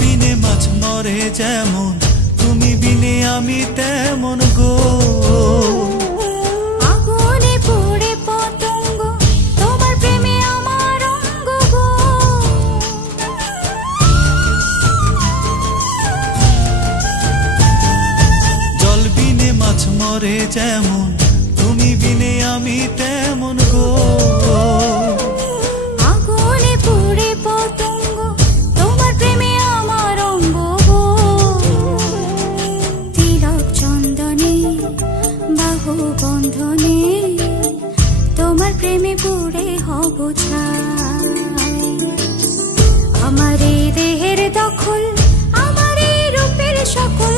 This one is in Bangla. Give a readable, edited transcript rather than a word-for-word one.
বিনে মাছ মরে যেমন, তুমি বিনে আমি তেমন গো। আগুনে পড়ে পতঙ্গ, তোমার প্রেমে আমার অঙ্গ গো। জল বিনে মাছ মরে যেমন, তুমি বিনে আমি তেমন গো। আগুনে পড়ে পতঙ্গ, তোমার প্রেমে আমার অঙ্গ গো। তিলক চন্দনে বাহু বন্ধনে, তোমার প্রেমে পড়ে হব ছাই। আমার এই দেহের দখল, আমার এই রূপের সকল